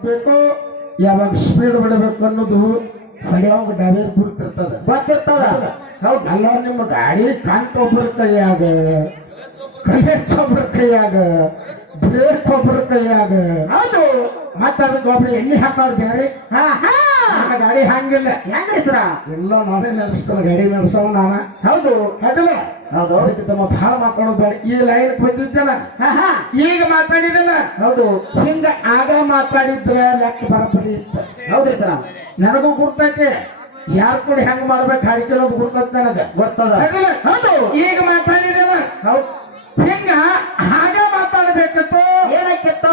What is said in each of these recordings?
ಬೇಕು ಯಾವಾಗ ಸ್ಪೀಡ್ ಬಿಡಬೇಕು ಅನ್ನೋದು ಹೊಡೆಯೋವಾಗ ಡಾಬೆ ಗುರುತಿರ್ತದ ಗೊತ್ತಿರ್ತದ ಹೌದು. ಅಲ್ಲ ನಿಮ್ಮ ಗಾಡಿ ಕಂಟ್ ಒಬ್ಬರ ಕೈಯಾಗ ಕಲೆಕ್ಟ್ ಒಬ್ಬರ ಕೈಯಾಗ ಬ್ರೇಕ್ ಒಬ್ಬರ ಕೈಯಾಗ. ಹೌದು. ಮತ್ತೆ ಅದಕ್ಕೆ ಒಬ್ರು ಎಣ್ಣೆ ಹಾಕೋರು ಬೇರೆ ಹಾ ಹಾ. ಗಾಡಿ ಹಂಗಿಲ್ಲ. ಹೆಂಗ್ರಿ ಸರ? ಎಲ್ಲ ನಾನೇ ನಡೆಸ್ತಾನೆ ಗಾಡಿ ನಡೆಸವ ನಾನ. ಹೌದು. ಅದಲ್ಲ ಹೌದು ತಮ್ಮ ಭಾಳ ಮಾತಾಡೋದು ಬೇಡ. ಈ ಲೈನ್ ಹಾ ಈಗ ಮಾತಾಡಿದಲ್ಲ ಹೌದು. ಹಿಂಗ ಆಗ ಮಾತಾಡಿದ್ರೆ ಲೆಕ್ಕ ಬರಬರಿ ಹೌದ್ರಿ ಸರ. ನನಗೂ ಗುರ್ತೈತೆ. ಯಾರ ಕೂಡ ಹೆಂಗ್ ಮಾಡ್ಬೇಕು? ಹಾಡಿಕೊಳ್ಳೋದು ಗುರ್ತೈತೆ ನನಗ. ಗೊತ್ತದ? ಹೌದು. ಈಗ ಮಾತಾಡಿದಲ್ಲ ಹೌದು. ಹಿಂಗ ಹಾಗೆ ಮಾತಾಡ್ಬೇಕಿತ್ತು ಏನಕ್ಕಿತ್ತು?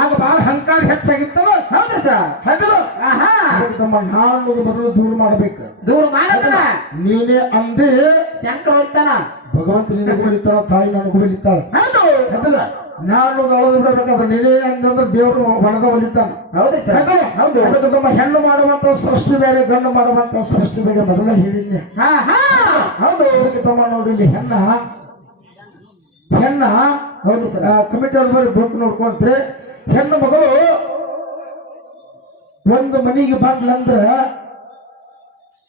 ಆಗ ಬಹಳ ಹಂಕಾರ ಹೆಚ್ಚಾಗಿತ್ತಲ್ಲ? ಹೌದ್ರಿ ಹೌದು? ಆಹಾ. ಮೊದಲು ತಮ್ಮ ನಾನು ಬರಲು ದೂರ ಮಾಡಬೇಕು. ದೂರ ಮಾಡದನ ನೀನೇ ಅಂದೆ ಶಂಕರ ಹೋಗ್ತಾನ. ಭಗವಂತ ನಿನಗೂ ಬೆಳಿತಾಳ ತಾಯಿ ನನಗೂ ಬೆಳಿತಾಳ ಹೌದು. ಹೌದಿಲ್ಲ ನಾನು ನಳದು ಬಿಡಬೇಕಾದ್ರೆ ನೀನೇ ಅಂದಂದ್ರೆ ದೇವರು ಹೊಲಿತಾನ ಹೌದ್ರಿ ಸರ. ಹೌದು. ಅದಕ್ಕೆ ನಮ್ಮ ಹೆಣ್ಣು ಮಾಡುವಂತ ಸೃಷ್ಟಿ ಬೇರೆ ಗಂಡು ಮಾಡುವಂತ ಸೃಷ್ಟಿ ಬೇರೆ ಮೊದಲ ಹೇಳಿದ್ನೆ. ಹೌದು. ಅದಕ್ಕೆ ತಮ್ಮ ನೋಡಿ ಇಲ್ಲಿ ಹೆಣ್ಣ. ಹೆಣ್ಣ ಹೌದು ಸರ್. ಕಮಿಟಿ ಅವ್ರ ಬರೀ ಬುಕ್ ನೋಡ್ಕೊಂತ್ರಿ ಹೆಣ್ಣು ಮಗಳು ಒಂದು ಮನೆಗೆ ಬಂದ್ಲಂದ್ರ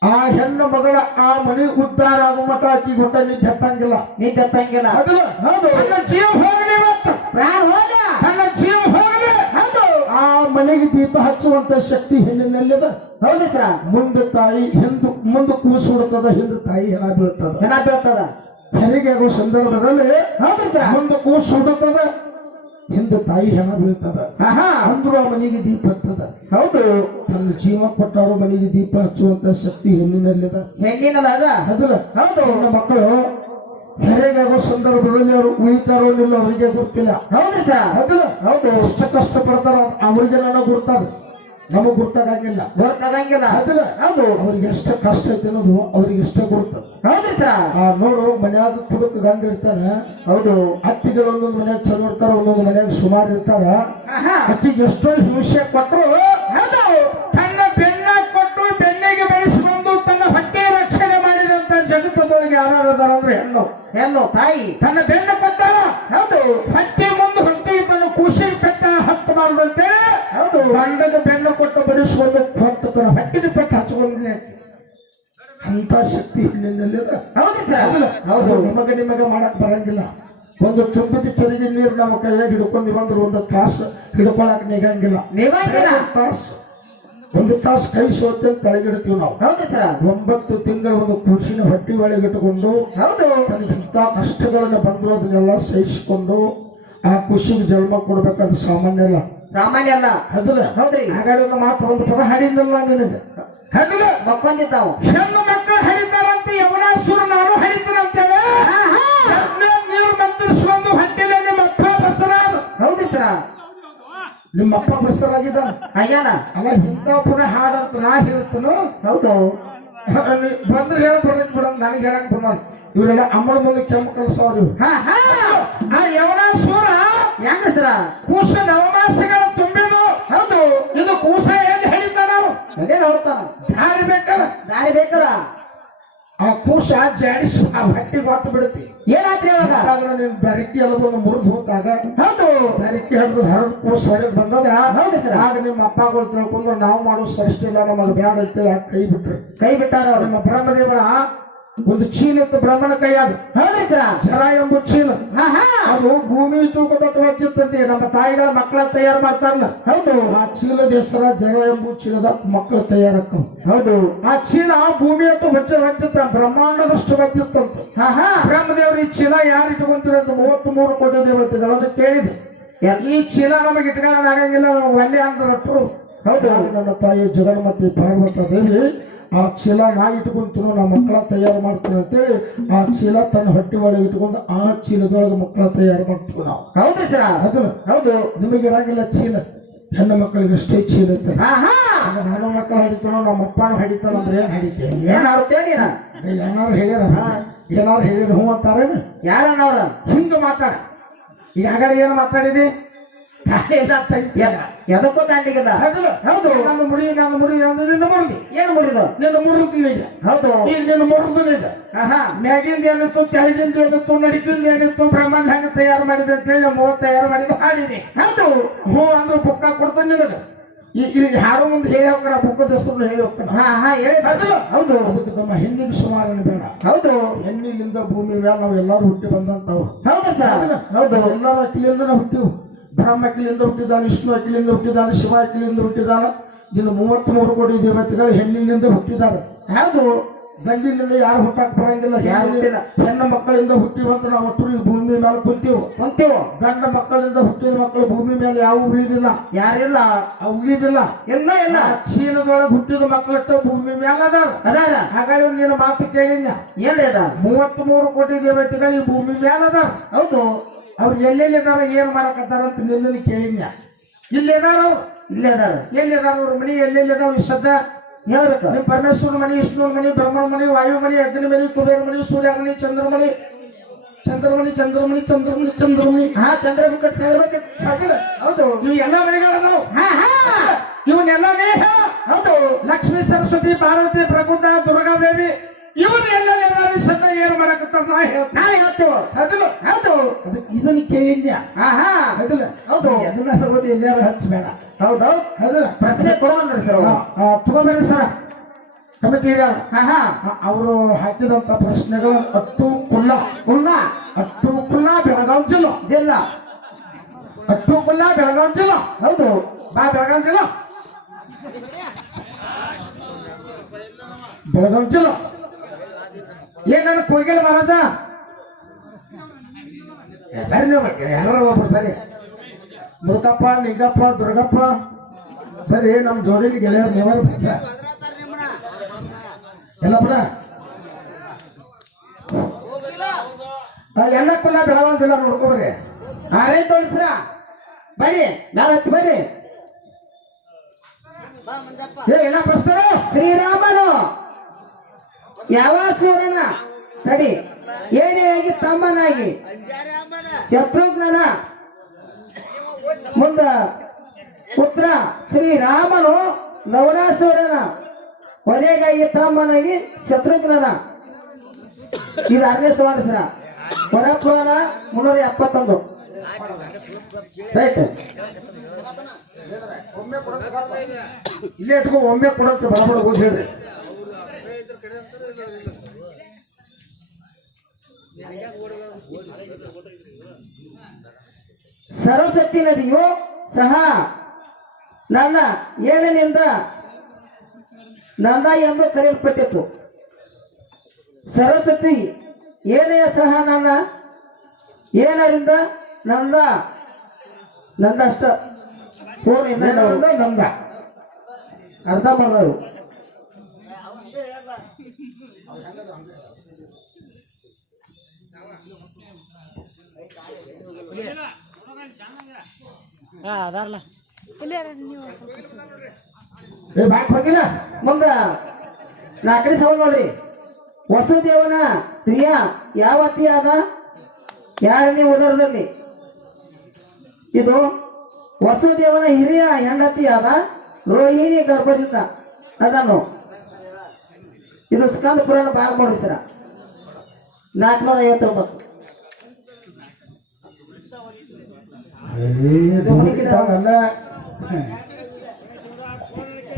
ಆ ಹೆಣ್ಣು ಮಗಳ ಆ ಮನೆ ಉದ್ದಾರ ಆಗೋ ಮಟ್ಟ ಆಕಿ ಗೊತ್ತ ನಿದ್ದೆ ಹತ್ತಂಗಿಲ್ಲ. ನಿದ್ದೆ ಹೌದು. ಹೌದು. ಜೀವ ಹೋಗಲಿ ಇವತ್ತು. ಪ್ರಾಣ ಹೋದ ತನ್ನ ಜೀವ ಹೋಗಲಿ. ಹೌದು. ಆ ಮನೆಗೆ ದೀಪ ಹಚ್ಚುವಂತ ಶಕ್ತಿ ಹೆಣ್ಣಿನಲ್ಲಿದ. ಹೌದು ಸರ. ಮುಂದೆ ತಾಯಿ ಹಿಂದು ಮುಂದೆ ಕೂಸು ಹುಡ್ತದ ಹಿಂದೆ ತಾಯಿ ಹೆಣ ಬೀಳ್ತದ. ಹೆಣ ಬೀಳ್ತದ. ಹೆರಿಗೆ ಆಗೋ ಸಂದರ್ಭದಲ್ಲಿ ಸರ. ಮುಂದೆ ಕೂಸು ಹುಡುತ್ತದ ಹಿಂದೆ ತಾಯಿ ಹೆಣ ಬೀಳ್ತದ. ಅಂದ್ರು ಆ ಮನೆಗೆ ದೀಪ ಹತ್ತದ ಹೌದು. ತನ್ನ ಜೀವ ಕೊಟ್ಟವರು ಮನೆಗೆ ದೀಪ ಹಚ್ಚುವಂತ ಶಕ್ತಿ ಹೆಣ್ಣಿನಲ್ಲಿದ. ಹೆಣ್ಣಿನಲ್ಲ ಅದ? ಅದಲ್ಲ ಹೌದು. ನನ್ನ ಮಕ್ಕಳು ಹೆರಿಗೆ ಆಗೋ ಸಂದರ್ಭದಲ್ಲಿ ಅವರು ಉಳಿತಾರೋ ಇಲ್ಲ ಅವರಿಗೆ ಗೊತ್ತಿಲ್ಲ. ಹೌದು ಹೌದು. ಎಷ್ಟು ಕಷ್ಟ ಪಡ್ತಾರ ಅವ್ರಿಗೆ ನನಗೆ ಗುರ್ತಾದ ನಮಗ್ ಗುರ್ತಾಗಂಗಿಲ್ಲ ಗೊತ್ತಾಗಂಗಿಲ್ಲ. ಅದಲ್ಲ ಹೌದು ಅವ್ರಿಗೆ ಎಷ್ಟು ಕಷ್ಟ ಐತೆ ಅನ್ನೋದು ಅವ್ರಿಗೆ ಎಷ್ಟು ಹೌದ್ರಿ? ಆ ನೋಡು ಮನ್ಯಾಗ ಕುಡುಕ ಗಂಡ ಇರ್ತಾರ ಹೌದು ಅತ್ತಿಗೆ ಒಂದೊಂದು ಮನ್ಯಾಗ ಚಲೋ ಇರ್ತಾರ ಒಂದೊಂದು ಮನ್ಯಾಗ ಸುಮಾರು ಇರ್ತಾರ. ಅತ್ತಿಗೆ ಎಷ್ಟೋ ಹಿಂಸೆ ಕೊಟ್ಟರು ಹೌದು. ತನ್ನ ಬೆನ್ನ ಕೊಟ್ಟು ಬೆನ್ನಿಗೆ ಬೆಳೆಸಿಕೊಂಡು ತನ್ನ ಹೊಟ್ಟೆ ರಕ್ಷಣೆ ಮಾಡಿದಂತ ಜಗತ್ತದೊಳಗೆ ಯಾರು ಅದಾರ ಅಂದ್ರೆ ಹೆಣ್ಣು. ಹೆಣ್ಣು ತಾಯಿ. ತನ್ನ ಬೆನ್ನ ಕೊಟ್ಟಾರ. ಹೌದು. ಹೊಟ್ಟೆ ಮುಂದೆ ಹೊಟ್ಟೆ ತನ್ನ ಖುಷಿ ಪೆಟ್ಟ ಹತ್ತು ಮಾಡಿದಂತೆ ಹೌದು. ಗಂಡನ ಬೆನ್ನ ಕೊಟ್ಟು ಬಡಿಸಿಕೊಂಡು ಹೊಟ್ಟು ತನ್ನ ಹೊಟ್ಟೆಗೆ ಪೆಟ್ಟು ಅಂತ ಶಕ್ತಿ ಹೌದ್ರಿ ಹೌದು ಹೌದು. ನಿಮಗೆ ನಿಮಗೆ ಮಾಡಕ್ ಬರಂಗಿಲ್ಲ. ಒಂದು ತುಂಬಿದ ಚರಿಗೆ ನೀರು ನಮ್ಮ ಕೈಯಾಗಿ ಹಿಡ್ಕೊಂಡು ಬಂದ್ರೆ ಒಂದು ತಾಸು ಹಿಡ್ಕೊಳಕ್ ನಿಗಂಗಿಲ್ಲ. ತಾಸು. ಒಂದು ತಾಸು ಕೈ ಸೋತೆ ತಲೆಗಿಡ್ತೀವಿ ನಾವು. ಹೌದು ಸರ. ಒಂಬತ್ತು ತಿಂಗಳ ಒಂದು ಕೃಷಿನ ಹೊಟ್ಟಿ ಒಳಗಿಟ್ಟುಕೊಂಡು ಹೌದು. ತನಗಿಂತ ಕಷ್ಟಗಳನ್ನ ಬಂದ್ರು ಅದನ್ನೆಲ್ಲ ಸಹಿಸಿಕೊಂಡು ಆ ಖುಷಿಗೆ ಜನ್ಮ ಕೊಡ್ಬೇಕಾದ ಸಾಮಾನ್ಯ ಅಲ್ಲ. ಸಾಮಾನ್ಯ ಅಲ್ಲ. ಹದ್ರ? ಹೌದ್ರಿ. ಹಾಗಾದ್ರೆ ಒಂದು ಮಾತು ಒಂದು ಪದ ಹಾಡಿದ್ನಲ್ಲ ನಿನಗೆ? ಹದ್ರ. ಮಕ್ಕೊಂದಿದ್ದಾವು. ಹೆಣ್ಣು ಮಕ್ಕಳು ಹರಿತಾರಂತೆ ಯಮುನಾಸುರ ನಾನು ಹರಿತಾರಂತೇವೆ ನೀರು ಮಂತ್ರಿಸ್ಕೊಂಡು ಹೊಟ್ಟೆಲೆ ನಿಮ್ಮ ಅಪ್ಪ ಬಸರಾದ ಹೌದ್ರಿ ಸರ. ನಿಮ್ಮ ಅಪ್ಪ ಬಸರಾಗಿದ್ದ ಅಯ್ಯಾನ. ಅಲ್ಲ ಇಂಥ ಪದ ಹಾಡಂತ ನಾ ಹೇಳ್ತನು? ಹೌದು. ಬಂದ್ರೆ ಹೇಳಕ್ ಬರಕ್ ಬಿಡೋಣ ನನಗೆ ಹೇಳಕ್ ಬಂದ ಇವರೆಲ್ಲ ಅಮ್ಮಳ ಮುಂದೆ ಕೆಮ್ಮ ಕಲ್ಸವ್ರು. ಹಾ ಹಾ. ಸರ ಕೂಸ ನವಮಾಸಗಳ ತುಂಬಿದು ಹೌದು. ಇದು ಕೂಸ ಎಲ್ಲಿ ಹೇಳಿದ್ದ ನಾವು? ಅದೇ ಹೋಗ್ತಾನ ದಾರಿ ಬೇಕಲ್ಲ. ದಾರಿ ಬೇಕಲ್ಲ. ಆ ಕೂಸ ಜಾಡಿಸಿ ಆ ಬಟ್ಟಿ ಹೊತ್ತು ಬಿಡುತ್ತೆ. ಏನಾತ್ರಿ ಅವಾಗ ನೀನ್ ಬೆರಕಿ ಎಲ್ಲ ಒಂದು ಮುರಿದು ಹೋದಾಗ ಹೌದು. ಬೆರಕಿ ಹಿಡಿದು ಹರಿದು ಕೂಸ ಹೊರಗೆ ಬಂದಾಗ ಹೌದು ಸರ್. ಆಗ ನಿಮ್ಮ ಅಪ್ಪಗಳು ತಿಳ್ಕೊಂಡು ನಾವು ಮಾಡೋ ಸೃಷ್ಟಿಲ್ಲ ನಮಗೆ ಬ್ಯಾಡ ಅಂತೇಳಿ ಕೈ ಬಿಟ್ರು. ಕೈ ಬಿಟ್ಟಾರ ನಿಮ್ಮ ಬ್ರಹ್ಮದೇವರ ಒಂದು ಚೀಲ ಇತ್ತು ಬ್ರಹ್ಮನ ಕೈಯಾಗ. ಹೌದ್ರಿ ಸರ ಜರ ಎಂಬ ಚೀಲ. ಅದು ಭೂಮಿ ತೂಕ ಹಚ್ಚಿರ್ತಂತೆ ನಮ್ಮ ತಾಯಿಗಳ ಮಕ್ಕಳ ತಯಾರು ಮಾಡ್ತಾರಲ್ಲ. ಹೌದು. ಆ ಚೀಲದ ಹೆಸರ ಜರ ಎಂಬ ಚೀಲದ ಮಕ್ಕಳು ತಯಾರಕ್ಕ ಹೌದು. ಆ ಚೀಲ ಭೂಮಿ ಅಂತ ಹೊಚ್ಚ ಹೊಚ್ಚುತ್ತ. ಬ್ರಹ್ಮಾಂಡದಷ್ಟು ಬಂದಿತ್ತಂತ ಹಾ ಹಾ ಬ್ರಹ್ಮದೇವ್ರ ಈ ಚೀಲ ಯಾರು ಇಟ್ಕೊಂತೀರ ಅಂತ ಮೂವತ್ತ್ ಮೂರು ಕೋಟಿ ದೇವತೆಗಳು ಅಂತ ಕೇಳಿದೆ. ಈ ಚೀಲ ನಮಗೆ ಇಟ್ಕೊಳ್ಳೋಣ ಆಗಂಗಿಲ್ಲ. ನಮಗೆ ಒಳ್ಳೆ ಅಂತ ಹೌದು. ನನ್ನ ತಾಯಿ ಜಗನ್ಮತಿ ಪಾರ್ವತ ದೇವಿ ಆ ಚೀಲ ನಾ ಇಟ್ಕೊಂತೀನೋ ನಾ ಮಕ್ಕಳ ತಯಾರು ಮಾಡ್ತೀನಿ ಅಂತೇಳಿ ಆ ಚೀಲ ತನ್ನ ಹೊಟ್ಟೆ ಒಳಗೆ ಇಟ್ಕೊಂಡು ಆ ಚೀಲದೊಳಗೆ ಮಕ್ಕಳ ತಯಾರು ಮಾಡ್ತೀವಿ ನಾವು. ಹೌದ್ರಿ ಸರ್ ಅದನ್ನ ಹೌದು. ನಿಮಗೆ ಇರಂಗಿಲ್ಲ ಚೀಲ ಹೆಣ್ಣು ಮಕ್ಕಳಿಗೆ ಅಷ್ಟೇ ಚೀಲ ಇರ್ತದೆ ಹೆಣ್ಣು ಮಕ್ಕಳು ಹಡಿತಾನೋ ನಮ್ಮ ಅಪ್ಪನ ಹಡಿತಾನ ಅಂದ್ರೆ ಏನ್ ಹಡಿತೇನೆ ಏನ್ ಆಡುತ್ತೇವ ನೀನ? ಏನಾರು ಹೇಳ್ಯಾರ? ಏನಾರು ಹೇಳಿದ್ರು ಹ್ಞೂ ಅಂತಾರೇನು? ಯಾರನ್ನವ್ರ? ಹಿಂಗ ಮಾತಾಡ. ಈಗಾಗಲೇ ಏನು ಮಾತಾಡಿದಿ? ತಾಯಿ ಎಲ್ಲ ತೆಗಿತೀಯಲ್ಲ. ಎದಕ್ಕೂ ತಾಂಡಿಗಲ್ಲ? ಹೌದು. ನನ್ನ ಮುಡಿ ನನ್ನ ಮುಡಿ ಅಂದ್ರೆ ನಿನ್ನ ಮುರಿದು ಏನ್ ಮುರಿದು ನಿನ್ನ ಮುರಿದು ಈಗ. ಹೌದು. ಈಗ ನಿನ್ನ ಮುರಿದು ಈಗ. ಮ್ಯಾಗಿಂದ ಏನಿತ್ತು ತೆಳಗಿಂದ ಏನಿತ್ತು ನಡಿಕಿಂದ ಏನಿತ್ತು ಬ್ರಹ್ಮಾಂಡ ಹೆಂಗ ತಯಾರು ಮಾಡಿದೆ ಅಂತ ಹೇಳಿ ಮೂವತ್ತು ತಯಾರು ಮಾಡಿದ್ದು ಹಾಡಿನಿ ಹೌದು. ಹ್ಞೂ ಅಂದ್ರೆ ಬುಕ್ಕ ಕೊಡ್ತಾನೆ ನಿನಗೆ. ಈ- ಇಲ್ಲಿ ಹಾಡು ಮುಂದೆ ಹೇಳಿ ಹೋಗ್ತಾರ ಬುಕ್ಕದ ಹೆಸರು ಹೇಳಿ ಹೋಗ್ತಾರೆ. ಹಾ ಹಾ ಹೇಳಿ. ಹೌದಲ್ಲ? ಹೌದು. ಅದಕ್ಕೆ ನಮ್ಮ ಹೆಣ್ಣಿನ ಸುಮಾರನೆ ಬೇಡ. ಹೌದು. ಹೆಣ್ಣಿನಿಂದ ಭೂಮಿ ಮೇಲೆ ನಾವು ಎಲ್ಲರೂ ಹುಟ್ಟಿ ಬಂದಂತವ್ರು ಹೌದು ಸರ್. ಹೌದು. ಎಲ್ಲರೂ ಅಕ್ಕಿಲಿಂದ ಹುಟ್ಟಿವು. ಬ್ರಹ್ಮ ಕಿಲಿಂದ ಹುಟ್ಟಿದ್ದಾನೆ ವಿಷ್ಣು ಅಕ್ಕಿಲಿಂದ ಹುಟ್ಟಿದ್ದಾನೆ ಶಿವ ಅಕಿಲಿಂದ ಹುಟ್ಟಿದ್ದಾನೆ ಇನ್ನು ಮೂವತ್ತ್ ಮೂರು ಕೋಟಿ ದೇವತೆಗಳು ಹೆಣ್ಣಿನಿಂದ ಹುಟ್ಟಿದ್ದಾರೆ. ಹೌದು ಗಂಡಿನಿಂದ ಯಾರು ಹುಟ್ಟಾಕ್ ಬರಂಗಿಲ್ಲ. ಯಾರು. ಹೆಣ್ಣು ಮಕ್ಕಳಿಂದ ಹುಟ್ಟಿ ಬಂದು ನಾವು ಒಟ್ಟು ಈ ಭೂಮಿ ಮೇಲೆ ಕುಂತೀವಿ? ಕುಂತೀವು? ಗಂಡ ಮಕ್ಕಳಿಂದ ಹುಟ್ಟಿದ ಮಕ್ಕಳು ಭೂಮಿ ಮೇಲೆ ಯಾವ ಉಳಿದಿಲ್ಲ ಯಾರಿಲ್ಲ? ಉಳಿದಿಲ್ಲ ಇಲ್ಲ ಇಲ್ಲ. ಚೀನದೊಳಗೆ ಹುಟ್ಟಿದ ಮಕ್ಕಳಟ್ಟು ಭೂಮಿ ಮೇಲೆ ಅದಾರ. ಅದಾರ? ಹಾಗಾಗಿ ನೀನು ಮಾತು ಕೇಳಿನ ಏನ್ ಮೂವತ್ತ್ ಮೂರು ಕೋಟಿ ದೇವತೆಗಳು ಈ ಭೂಮಿ ಮೇಲೆ ಅದಾರ. ಹೌದು. ಅವ್ರು ಎಲ್ಲೆಲ್ಲಿದಾರ ಏನ್ ಮಾಡಕತ್ತಾರ ಅಂತ ನಿನ್ನ ಕೇಳಿನ ಇಲ್ಲಿ ಇದಾರ ಅವ್ರು ಇಲ್ಲೇ ಅದಾರ ಎಲ್ಲಿ ಅದಾರ ಅವ್ರ ಮನಿ ಎಲ್ಲೆಲ್ಲಿ ಅದಾವ ಈ ಸದ್ದ ಹೇಳ್ಬೇಕು ನಿಮ್ ಪರಮೇಶ್ವರ ಮನಿ ವಿಷ್ಣು ಮನಿ ಬ್ರಹ್ಮನ ಮನಿ ವಾಯು ಮನಿ ಅಗ್ನಿ ಮನಿ ಕುಬೇರ ಮನಿ ಸೂರ್ಯ ಮನಿ ಚಂದ್ರಮಣಿ ಚಂದ್ರಮಣಿ ಚಂದ್ರಮಣಿ ಚಂದ್ರಮಣಿ ಚಂದ್ರಮಣಿ ಹಾ ಚಂದ್ರ ಹೌದು. ಇವು ಎಲ್ಲ ಮನೆಗಳದಾವು ಇವನ್ನೆಲ್ಲ ಹೌದು. ಲಕ್ಷ್ಮೀ ಸರಸ್ವತಿ ಪಾರ್ವತಿ ದುರ್ಗಾ ದುರ್ಗಾದೇವಿ ಇವ್ರು ಎಲ್ಲೆಲ್ಲಿ ಅದಾರ ಏನು ಏನ್ ಮಾಡಕತ್ತಾರ ನಾ ಹೇಳ್ತೀನಿ. ನಾಳೆ ಹೇಳ್ತೇವ? ಹೌದು. ಹೌದು ಅದಕ್ಕೆ ಇದನ್ನ ಕೇಳಿದ್ಯ? ಹಾ ಹಾ ಹೌದಲ್ಲ ಹೌದು. ಅದನ್ನ ಓದಿ ಎಲ್ಲಾರು ಹಚ್ಚಬೇಡ ಹೌದು. ಹೌದಲ್ಲ ಪ್ರಶ್ನೆ ಕೊಡೋಣ ಸರ್ ಅವ್ರು. ತಗೋಬೇಡಿ ಸರ್. ಕಮಿಟಿ ಹಾ ಹಾ ಅವರು ಹಾಕಿದಂತ ಪ್ರಶ್ನೆಗಳು ಅಟ್ಟು ಕುಲ್ಲ. ಕುಲ್ಲ. ಅಟ್ಟು ಕುಲ್ಲ ಬೆಳಗಾವಿ ಜಿಲ್ಲಾ. ಜಿಲ್ಲಾ. ಅಟ್ಟು ಕುಲ್ಲ ಬೆಳಗಾವಿ ಜಿಲ್ಲಾ. ಹೌದು. ಬಾ ಬೆಳಗಾವಿ ಜಿಲ್ಲಾ. ಬೆಳಗಾವಿ ಜಿಲ್ಲಾ. ಏನನ್ನ ಕೋಗಿಲ ಮಹಾರಾಜ? ಎಲ್ಲರೂ ಯಾರೋ ಒಬ್ರು ಬರ್ರಿ. ಮುದುಕಪ್ಪ ನಿಂಗಪ್ಪ ದುರ್ಗಪ್ಪ. ಬರ್ರಿ ನಮ್ಮ ಜೋಡಿಲಿ ಗೆಳೆಯರು ನೀವರು ಬರ್ರಿ. ಎಲ್ಲ ಬಿಡ ಎಲ್ಲ ಕುಲ್ಲ ಬೆಳವಂತಿಲ್ಲ ನೋಡ್ಕೊಬರ್ರಿ ನಾವೇ ತೋರಿಸ್ರ? ಬರ್ರಿ ನಾಳೆ ಹತ್ತು ಬರ್ರಿ. ಏ ಎಲ್ಲ ಪ್ರಶ್ನೆ ಶ್ರೀರಾಮನು? ಯಾವ ಸೂರನ ತಡಿ. ಏನೇ ಆಗಿ ತಮ್ಮನಾಗಿ. ಶತ್ರುಘ್ನನ. ಮುಂದ ಪುತ್ರ ಶ್ರೀರಾಮನು ಲವಣಾಸುರನ. ಕೊನೆಗಾಗಿ ತಮ್ಮನಾಗಿ ಶತ್ರುಘ್ನನ. ಇದು ಆರನೇ ಸವಾಲಿಸ್ರ ಪರಪುರಾಣ ಮುನ್ನೂರ ಎಪ್ಪತ್ತೊಂದು. ರೈಟ್. ಇಲ್ಲೇ ಇಟ್ಕೊ ಒಮ್ಮೆ ಕೊಡಂತ ಬರಬಾರ್ದು ಹೇಳ್ರಿ. ಸರಸ್ವತಿ ನದಿಯು ಸಹ ನನ್ನ ಏನಿನಿಂದ ನಂದ ಎಂದು ಕರೆಯಲ್ಪಟ್ಟಿತು ಸರಸ್ವತಿ ಏನೆಯ ಸಹ ನನ್ನ ಏನರಿಂದ ನಂದ ನಂದಷ್ಟ. ಫೋನ್ ಅರ್ಥ ನಾವು. ಹೋಗಿಲ್ಲ ಮುಂದ. ನಾಲ್ಕನೇ ಸವಾಲ್ ನೋಡ್ರಿ. ವಸುದೇವನ ಪ್ರಿಯ ಯಾವ ಅತಿಯಾದ ಯಾರನೇ ಉದರದಲ್ಲಿ ಇದು ವಸುದೇವನ ಹಿರಿಯ ಹೆಂಡತಿಯಾದ ರೋಹಿಣಿ ಗರ್ಭದಿಂದ. ಅದನ್ನು. ಇದು ಸ್ಕಂದ ಪುರಾಣ ಭಾಗ ಮಾಡಿ ಸರ. ನಾಲ್ಕುನೂರ ಐವತ್ತೊಂಬತ್ತು ಅಲ್ಲ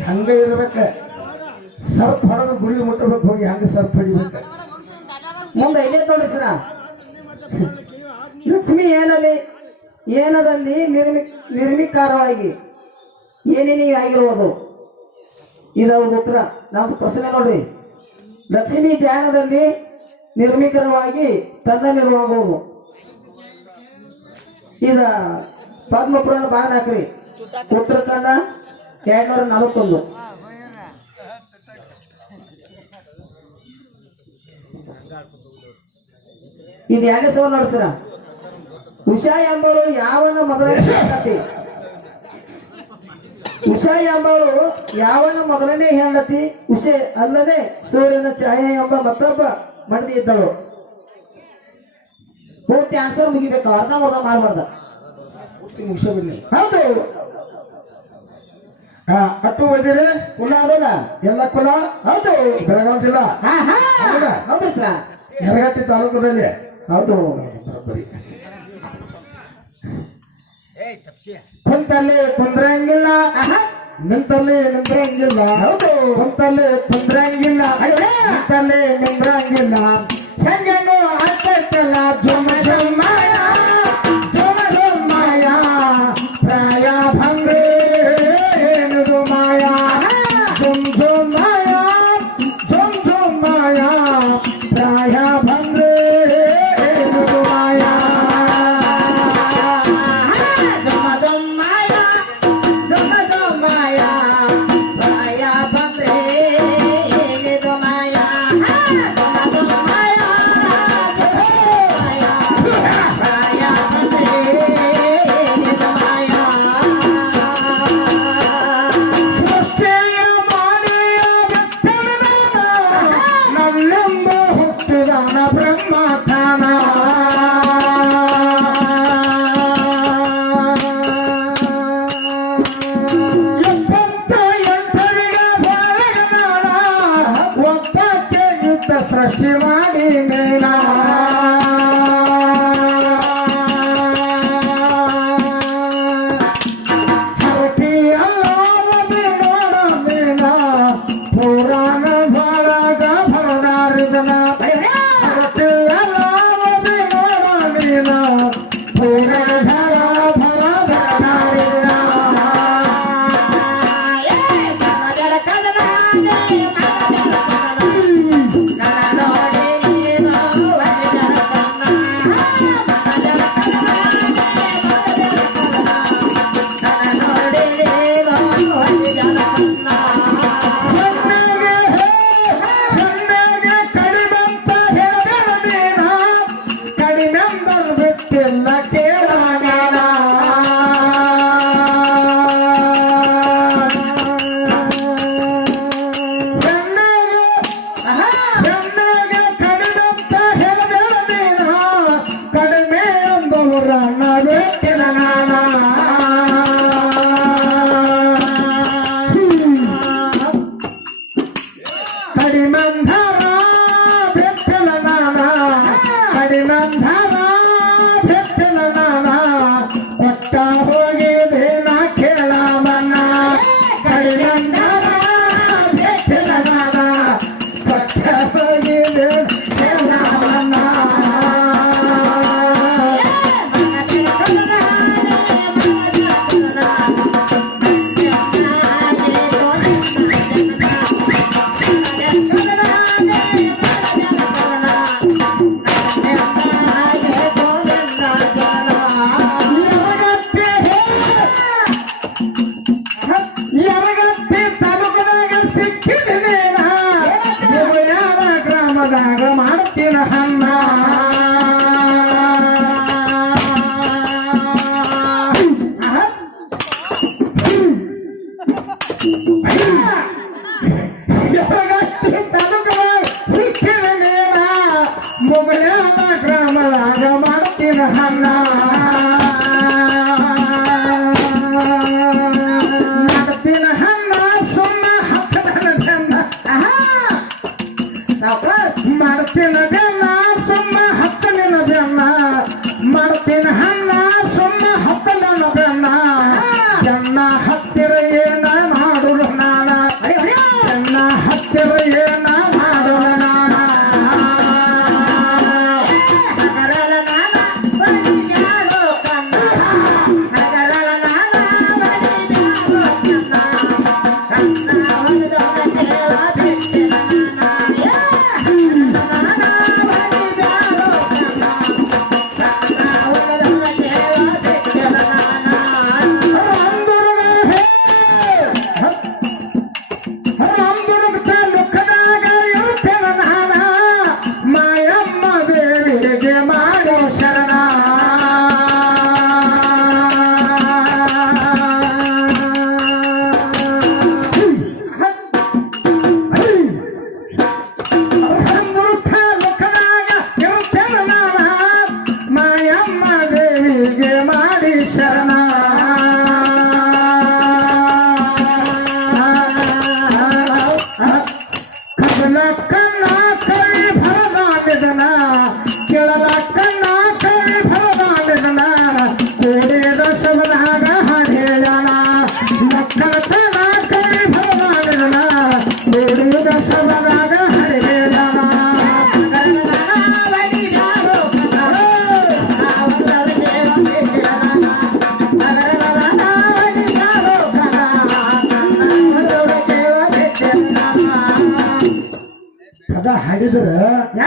ಹಂಗ ಇರ್ಬೇಕ. ಸರ್ಪ್ ಹೊಡೆದು ಗುರಿ ಮುಟ್ಟಬೇಕು ಹೋಗಿ ಹಂಗ ಸರ್ಪ್ ಹೊಡಿಬೇಕು. ಮುಂದೆ ಇದೇ ನೋಡಿ ಸರ. ಲಕ್ಷ್ಮಿ ಏನಲ್ಲಿ ಏನದಲ್ಲಿ ನಿರ್ಮಿ ನಿರ್ಮಿಕಾರವಾಗಿ? ಏನೇನೇ ಆಗಿರುವುದು ಇದವ್ರದ್ದು ಉತ್ತರ. ನಾವು ಪ್ರಶ್ನೆ ನೋಡ್ರಿ. ಲಕ್ಷ್ಮಿ ಧ್ಯಾನದಲ್ಲಿ ನಿರ್ಮಿಕರವಾಗಿ ತನ್ನಲ್ಲಿರುವಾಗುವುದು ಇದ ಪದ್ಮಪುರಾಣ ಬಾನ್ ಹಾಕ್ರಿ ಉತ್ತರಾಖಂಡ ಎರಡ್ನೂರ ನಲವತ್ತೊಂದು. ಇದು ಎರಡನೇ ಸವಾಲು ನೋಡ್ತೀರ ಉಷಾ ಎಂಬರು ಯಾವನ ಮೊದಲನೇ ಹೆಂಡತಿ? ಉಷಾ ಎಂಬರು ಯಾವನ ಮೊದಲನೇ ಹೇಳತಿ ಉಷೆ ಅಲ್ಲದೆ ಸೂರ್ಯನ ಛಾಯೆ ಎಂಬ ಮತ್ತೊಬ್ಬ ಮಡದಿ ಇದ್ದಳು. ಪೂರ್ತಿ ಆನ್ಸರ್ ಮುಗಿಬೇಕು. ಅರ್ಧ ಅರ್ಧ ಮಾಡ್ಬಾರ್ದ. ಮುಗಿಸೋದಿಲ್ಲ ಹೌದು. ಅಟ್ಟು ಓದಿದ್ರೆ ಕುಲ ಅದಲ್ಲ? ಎಲ್ಲ ಕುಲ? ಹೌದು. ಬೆಳಗಾವಿ ಜಿಲ್ಲಾ? ಹೌದು? ಯರಗಟ್ಟಿ ತಾಲೂಕದಲ್ಲಿ? ಹೌದು. ಬರೋಬ್ಬರಿ ಕುಂತಲ್ಲಿ ಕುಂದ್ರಂಗಿಲ್ಲ. ನಿಂತಲ್ಲಿ ನಿಂದ್ರಂಗಿಲ್ಲ. ಹೌದು. ಕುಂತಲ್ಲಿ ಕುಂದ್ರಂಗಿಲ್ಲ. ನಿಂತಲ್ಲಿ ನಿಂದ್ರಂಗಿಲ್ಲ. ಹೆಂಗೆ ಸೃಷ್ಟಿ ಮಾಡಿ ಮೇಲಾ